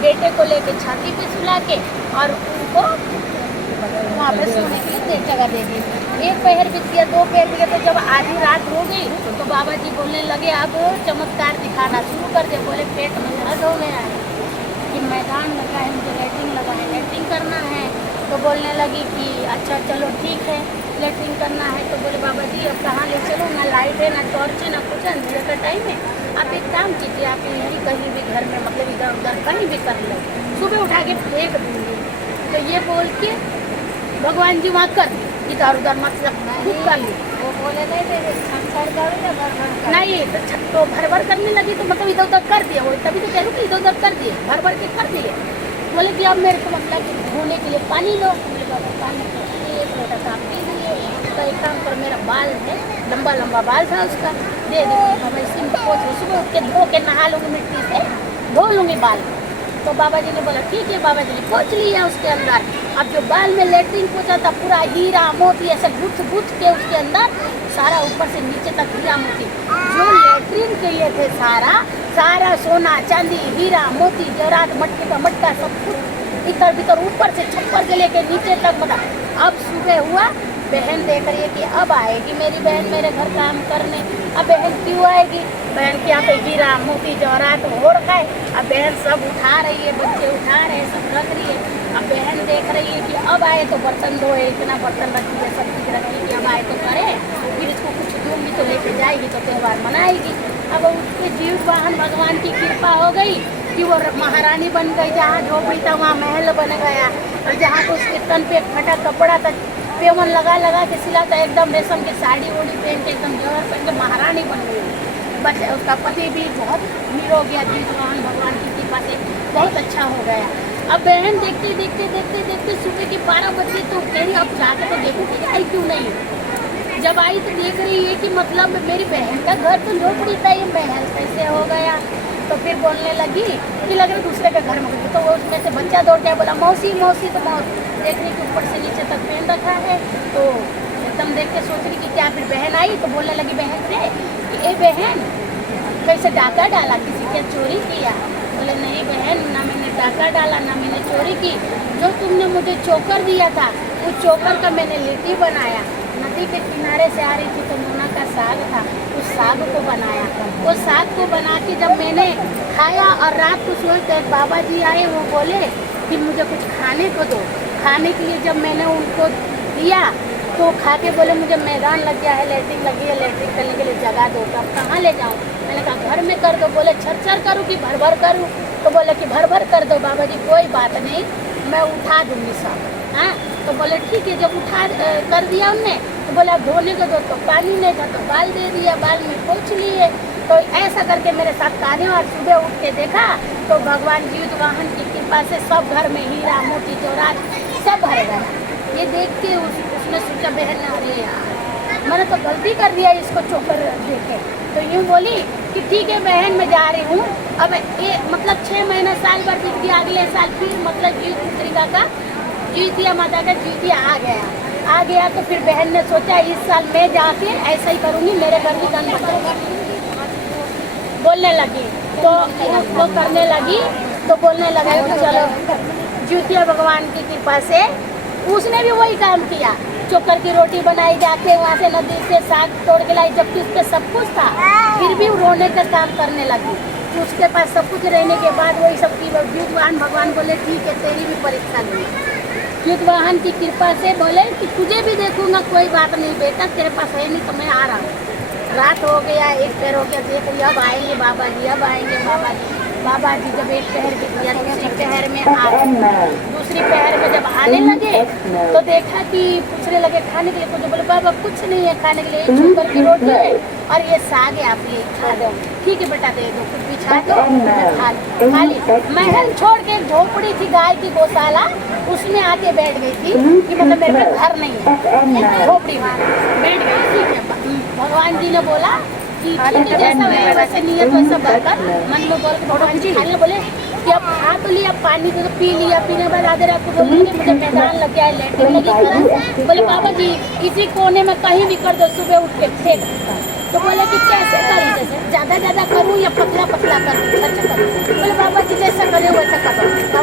बेटे को लेके छाती पे सुला के और उनको वहाँ पे सोने के लिए जगह दे दी। एक पहर बीत गया, 2 पहर बीत गया, तो जब आधी रात हो गई तो बाबा जी बोलने लगे अब चमत्कार दिखाना शुरू कर दे। बोले पेट में दर्द हो गया है कि मैदान लगा है, मुझे लेटरिन लगा है, लेटरिन करना है। तो बोलने लगी कि अच्छा चलो ठीक है, लेटरिन करना है। तो बोले बाबा जी अब कहाँ ले चलो, ना लाइट है, ना टॉर्च है, ना कुछ, अंधेरे का टाइम है। आप एक काम कीजिए, आप यहीं कहीं भी घर में मतलब इधर उधर कहीं भी कर लो, सुबह उठा के फेंक दूँगी। तो ये बोल के भगवान जी वहाँ कर इधर उधर मतलब खूब कर ली। वो बोले नहीं थे छड़ नहीं तो भर भर करने लगी, तो मतलब इधर उधर कर दिया वो, तभी तो कह रही इधर उधर कर दिए, भर भर के कर दिए। बोले कि अब मेरे को मतलब धोने के लिए पानी लो। बोले बाबा पानी तो 1 लोटा साफ पी दिए। तो एक काम करो, मेरा बाल है, लंबा लंबा बाल था उसका, दे दो बाबा, इसी में पोंछ लो, सुबह उठ के धो के नहा लूँगी, मिट्टी से धो लूँगी बाल। तो बाबा जी ने बोला ठीक है। बाबा जी ने पोंछ लिया उसके अंदर। अब जो बाल में लेटरिन पोंछा था पूरा हीरा मोती ऐसे गुथ गुथ के उसके अंदर सारा ऊपर से नीचे तक हीरा मोती, जो लेटरिन किए थे सारा सारा सोना चांदी हीरा मोती जवाहरात मटके का मटका सब कुछ इधर भीतर ऊपर से छप्पर से लेके नीचे तक मतलब। अब सुबह हुआ, बहन देख रही है कि अब आएगी मेरी बहन मेरे घर काम करने। अब बहन क्यों आएगी, बहन के यहाँ पे हीरा मोती जवाहरात हो रखा है। अब बहन सब उठा रही है, बच्चे उठा रहे हैं, सब रख रही है। अब बहन देख रही है कि अब आए तो बर्तन धोए, इतना बर्तन रखी है, सब कुछ रखी है कि अब आए तो करे, फिर इसको कुछ दूंगी तो लेके जाएगी तो त्यौहार मनाएगी। अब उसके जीव वाहन भगवान की कृपा हो गई कि वो महारानी बन गई। जहाँ झोपड़ी था वहाँ महल बन गया, और जहाँ तो उसके तन पे फटा कपड़ा था, पेवन लगा लगा के सिलाता, एकदम रेशम की साड़ी वोड़ी पहन के एकदम जौहर पहन के महारानी बन गई। बस उसका पति भी बहुत मीर हो गया, जीव वाहन भगवान की कृपा से बहुत अच्छा हो गया। अब बहन देखते देखते देखते देखते सुबह के 12 बजे तो कहीं अब जाके तो देखो कि आई क्यों नहीं। जब आई तो देख रही है कि मतलब मेरी बहन का घर तो झोपड़ी था, ये महल कैसे हो गया। तो फिर बोलने लगी कि लग रहा दूसरे के घर में गई। तो वो उसमें से बच्चा दौड़ गया, बोला मौसी मौसी। तो मौसी देख रही कि ऊपर से नीचे तक पहन रखा है, तो एकदम देख के सोच रही कि क्या। फिर बहन आई तो बोलने लगी बहन से कि ए बहन कैसे डाका डाला, किसी के चोरी किया। बोले नहीं बहन, ना मैंने डाका डाला ना मैंने चोरी की, जो तुमने मुझे चोकर दिया था उस चोकर का मैंने लिट्टी बनाया। नदी के किनारे से आ रही थी तो नोना का साग था, उस साग को बनाया। वो साग को बना के जब मैंने खाया और रात को सोए तो बाबा जी आए, वो बोले कि मुझे कुछ खाने को दो। खाने के लिए जब मैंने उनको दिया तो खा के बोले मुझे मैदान लग गया है, लेटरिन लगी है, लेटरिन करने के लिए जगह दो। तो अब कहाँ ले जाऊँ? मैंने कहा घर में कर दो। बोले छर छर करूँ कि भर भर करूँ? तो बोले कि भर भर कर दो। बाबा जी कोई बात नहीं, मैं उठा दूँगी सब। हाँ तो बोले ठीक है। जब उठा कर दिया उनने तो बोले अब धोने को दो, तो पानी नहीं था तो बाल दे दिया, बाल में पोंछ लिए। तो ऐसा करके मेरे साथ कार्य, और सुबह उठ के देखा तो भगवान जीव वाहन की कृपा से सब घर में हीरा मोती जवाहरात सब भर गया। ये देख के उसने सोचा बहन ने अरे यार मैंने तो गलती कर दिया इसको चोकर देखे। तो यूँ बोली कि ठीक है बहन मैं जा रही हूँ। अब ये मतलब 6 महीना साल भर बीत गया, अगले साल फिर मतलब जीव पुत्रिका का जीतिया माता का जीतिया आ गया। तो फिर बहन ने सोचा इस साल मैं जाके ऐसा ही करूँगी, मेरे घर भी धन बचेगा। बोलने लगी तो वो करने लगी तो बोलने लगा कि चलो जीतिया भगवान की कृपा से उसने भी वही काम किया। चोकर की रोटी बनाई, जाके वहाँ से नदी से साग तोड़ के लाई, जबकि उस पर सब कुछ था फिर भी रोने का काम करने लगी। तो उसके पास सब कुछ रहने के बाद वही सब की जीववाहन भगवान बोले ठीक है तेरी भी परीक्षा ली। जीववाहन की कृपा से बोले कि तुझे भी देखूंगा, कोई बात नहीं बेटा, तेरे पास है नहीं तो मैं आ रहा हूँ। रात हो गया, 1 पहर हो गया, देख रही अब आएंगे बाबा जी, अब आएंगे बाबा जी। बाबा जी जब 1 पहर बीत गया, दूसरी पहर में आ गए। दूसरी पहर में जब आने लगे तो देखा कि पूछने लगे खाने के लिए कुछ। बोले बाबा कुछ नहीं है खाने के लिए, चोकर की रोटी है और ये साग है, आप ये खा दो। ठीक है बेटा दे दो, कुछ बिछा दो, खा ली। महल छोड़ के झोपड़ी थी गाय की गौशाला, उसमें आके बैठ गई थी कि मतलब मेरे पे घर नहीं है, झोपड़ी में बैठ गई। ठीक है भगवान जी ने बोला कि ठीक है जैसा है वैसे नियत वैसा बरकत। मन में बोल के भगवान जी खाने बोले कि अब खा तो लिया, पानी को तो पी लिया, पीने के बाद आधे रात को बोल रही मुझे मैदान लग गया है, लेटरिन लगी। बोले बाबा जी इसी कोने में कहीं भी कर दो, सुबह उठ के फेंक। तो बोले कि कैसे करूँ, जैसे ज़्यादा करूँ या पतला करूँ, खर्च करूँ। बोले बाबा जी जैसा करे वैसा करो। बाबा